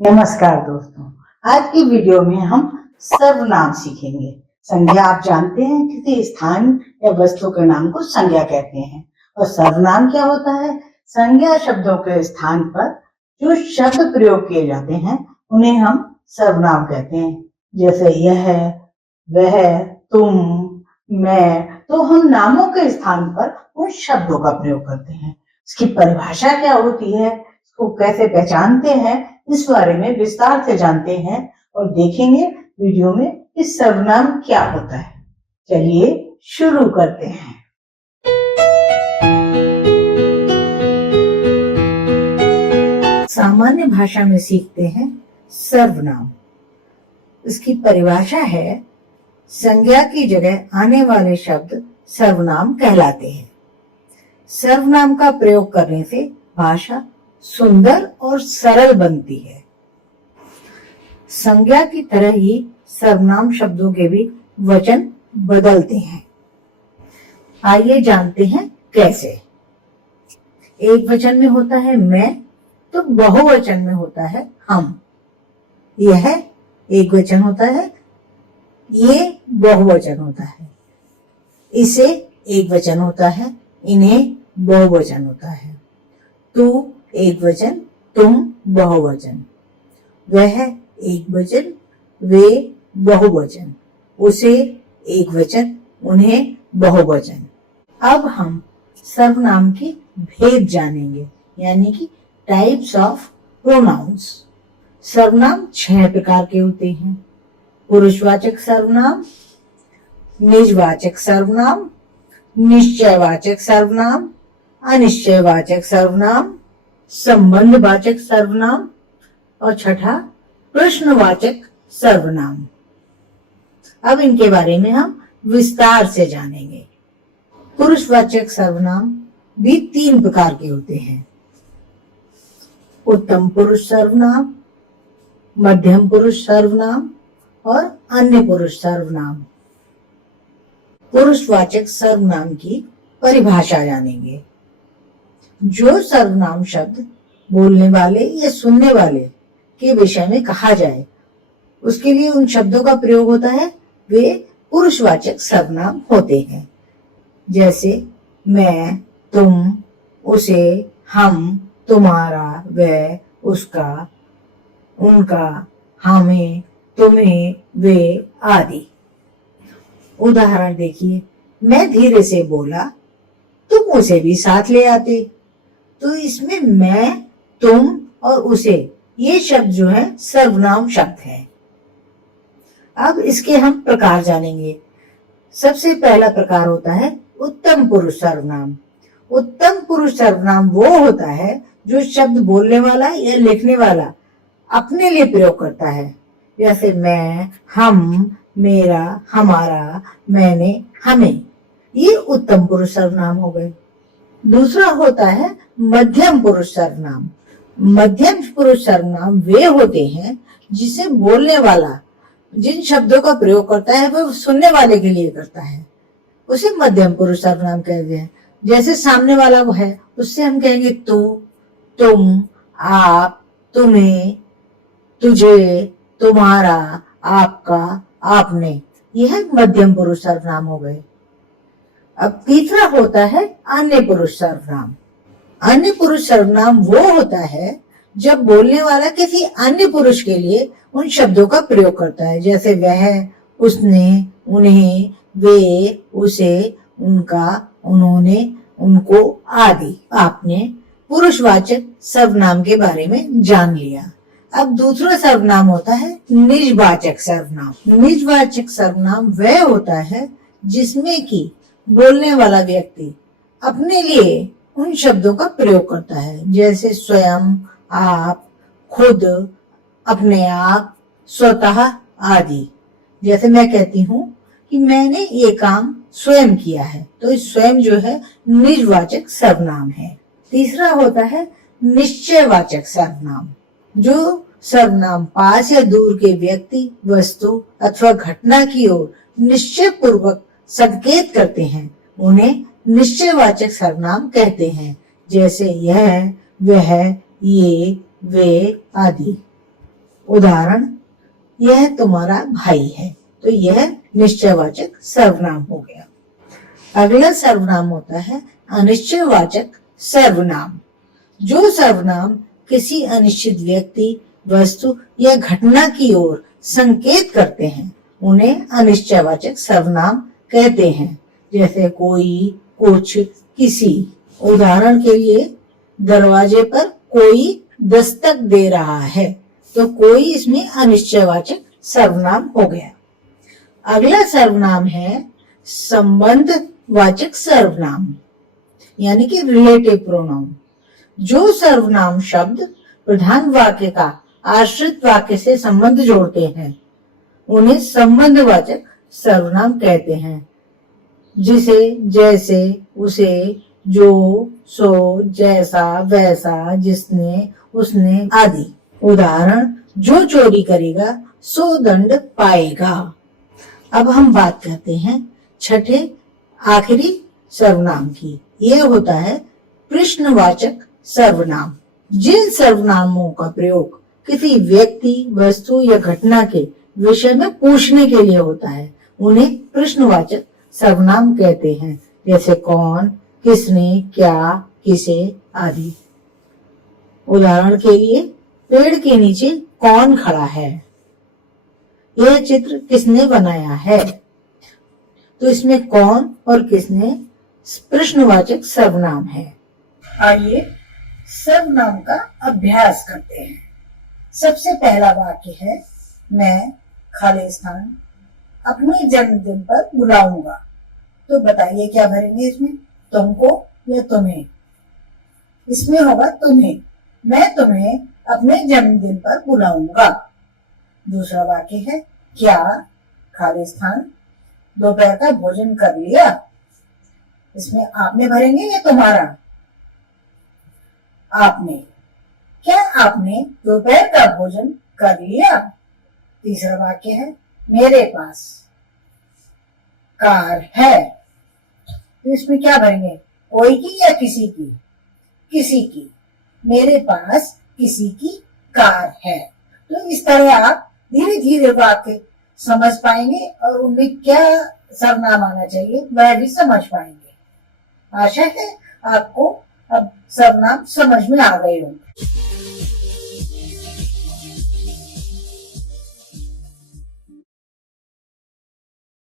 नमस्कार दोस्तों। आज की वीडियो में हम सर्वनाम सीखेंगे। संज्ञा आप जानते हैं, किसी स्थान या वस्तु के नाम को संज्ञा कहते हैं। और सर्वनाम क्या होता है? संज्ञा शब्दों के स्थान पर जो शब्द प्रयोग किए जाते हैं उन्हें हम सर्वनाम कहते हैं। जैसे यह, वह, तुम, मैं। तो हम नामों के स्थान पर उन शब्दों का प्रयोग करते हैं। इसकी परिभाषा क्या होती है, इसको कैसे पहचानते हैं, इस बारे में विस्तार से जानते हैं और देखेंगे वीडियो में कि सर्वनाम क्या होता है। चलिए शुरू करते हैं। सामान्य भाषा में सीखते हैं सर्वनाम। इसकी परिभाषा है, संज्ञा की जगह आने वाले शब्द सर्वनाम कहलाते हैं। सर्वनाम का प्रयोग करने से भाषा सुंदर और सरल बनती है। संज्ञा की तरह ही सर्वनाम शब्दों के भी वचन बदलते हैं। आइए जानते हैं कैसे। एक वचन में होता है मैं, तो बहुवचन में होता है हम। यह एक वचन होता है, ये बहुवचन होता है। इसे एक वचन होता है, इन्हें बहुवचन होता है। तू एक वचन, तुम बहुवचन। वह एक वचन, वे बहुवचन। उसे एक वचन, उन्हें बहुवचन। अब हम सर्वनाम के भेद जानेंगे, यानी कि टाइप्स ऑफ प्रोनाउंस। सर्वनाम 6 प्रकार के होते हैं। पुरुषवाचक सर्वनाम, निजवाचक सर्वनाम, निश्चयवाचक सर्वनाम, अनिश्चयवाचक सर्वनाम, संबंधवाचक सर्वनाम और छठा प्रश्नवाचक सर्वनाम। अब इनके बारे में हम विस्तार से जानेंगे। पुरुषवाचक सर्वनाम भी 3 प्रकार के होते हैं। उत्तम पुरुष सर्वनाम, मध्यम पुरुष सर्वनाम और अन्य पुरुष सर्वनाम। पुरुषवाचक सर्वनाम की परिभाषा जानेंगे। जो सर्वनाम शब्द बोलने वाले या सुनने वाले के विषय में कहा जाए, उसके लिए उन शब्दों का प्रयोग होता है, वे पुरुषवाचक सर्वनाम होते हैं। जैसे मैं, तुम, उसे, हम, तुम्हारा, वह, उसका, उनका, हमें, तुम्हें, वे आदि। उदाहरण देखिए, मैं धीरे से बोला, तुम उसे भी साथ ले आते। तो इसमें मैं, तुम और उसे, ये शब्द जो है सर्वनाम शब्द है। अब इसके हम प्रकार जानेंगे। सबसे पहला प्रकार होता है उत्तम पुरुष सर्वनाम। उत्तम पुरुष सर्वनाम वो होता है जो शब्द बोलने वाला या लिखने वाला अपने लिए प्रयोग करता है। जैसे मैं, हम, मेरा, हमारा, मैंने, हमें। ये उत्तम पुरुष सर्वनाम हो गए। दूसरा होता है मध्यम पुरुष सर्वनाम। मध्यम पुरुष सर्वनाम वे होते हैं जिसे बोलने वाला जिन शब्दों का प्रयोग करता है वह सुनने वाले के लिए करता है, उसे मध्यम पुरुष सर्वनाम कहते हैं। जैसे सामने वाला वो है, उससे हम कहेंगे तू, तुम, आप, तुम्हें, तुझे, तुम्हारा, आपका, आपने। यह मध्यम पुरुष सर्वनाम हो गए। अब तीसरा होता है अन्य पुरुष सर्वनाम। अन्य पुरुष सर्वनाम वो होता है जब बोलने वाला किसी अन्य पुरुष के लिए उन शब्दों का प्रयोग करता है। जैसे वह, उसने, उन्हें, वे, उसे, उनका, उन्होंने, उनको आदि। आपने पुरुषवाचक सर्वनाम के बारे में जान लिया। अब दूसरा सर्वनाम होता है निजवाचक सर्वनाम। निजवाचक सर्वनाम वह होता है जिसमें कि बोलने वाला व्यक्ति अपने लिए उन शब्दों का प्रयोग करता है। जैसे स्वयं, आप, खुद, अपने आप, स्वतः आदि। जैसे मैं कहती हूँ कि मैंने ये काम स्वयं किया है, तो इस स्वयं जो है निजवाचक सर्वनाम है। तीसरा होता है निश्चयवाचक सर्वनाम। जो सर्वनाम पास या दूर के व्यक्ति, वस्तु अथवा घटना की ओर निश्चय पूर्वक संकेत करते हैं, उन्हें निश्चयवाचक सर्वनाम कहते हैं। जैसे यह, वह, ये, वे आदि। उदाहरण, यह तुम्हारा भाई है, तो यह निश्चयवाचक सर्वनाम हो गया। अगला सर्वनाम होता है अनिश्चयवाचक सर्वनाम। जो सर्वनाम किसी अनिश्चित व्यक्ति, वस्तु या घटना की ओर संकेत करते हैं उन्हें अनिश्चयवाचक सर्वनाम कहते हैं। जैसे कोई, कुछ, किसी। उदाहरण के लिए, दरवाजे पर कोई दस्तक दे रहा है, तो कोई इसमें अनिश्चयवाचक सर्वनाम हो गया। अगला सर्वनाम है संबंधवाचक सर्वनाम, यानी कि रिलेटिव प्रोनाउन। जो सर्वनाम शब्द प्रधान वाक्य का आश्रित वाक्य से संबंध जोड़ते हैं उन्हें संबंधवाचक सर्वनाम कहते हैं। जिसे, जैसे, उसे, जो, सो, जैसा, वैसा, जिसने, उसने आदि। उदाहरण, जो चोरी करेगा सो दंड पाएगा। अब हम बात करते हैं छठे आखिरी सर्वनाम की। यह होता है प्रश्नवाचक सर्वनाम। जिन सर्वनामों का प्रयोग किसी व्यक्ति, वस्तु या घटना के विषय में पूछने के लिए होता है उन्हें प्रश्नवाचक सर्वनाम कहते हैं। जैसे कौन, किसने, क्या, किसे आदि। उदाहरण के लिए, पेड़ के नीचे कौन खड़ा है, यह चित्र किसने बनाया है। तो इसमें कौन और किसने प्रश्नवाचक सर्वनाम है। आइए सर्वनाम का अभ्यास करते हैं। सबसे पहला वाक्य है, मैं खालिस्तान अपने जन्मदिन पर बुलाऊंगा। तो बताइए क्या भरेंगे इसमें, तुमको या तुम्हें। इसमें होगा तुम्हें, मैं तुम्हें अपने जन्मदिन पर बुलाऊंगा। दूसरा वाक्य है, क्या खालिस्तान दोपहर का भोजन कर लिया। इसमें आपने भरेंगे या तुम्हारा, आपने। क्या आपने दोपहर का भोजन कर लिया। तीसरा वाक्य है, मेरे पास कार है। तो इसमें क्या भरेंगे, कोई की या किसी की, किसी की। मेरे पास किसी की कार है। तो इस तरह आप धीरे धीरे वाक्य समझ पाएंगे और उनमें क्या सर्वनाम आना चाहिए वह भी समझ पाएंगे। आशा है आपको अब सर्वनाम समझ में आ गए होंगे।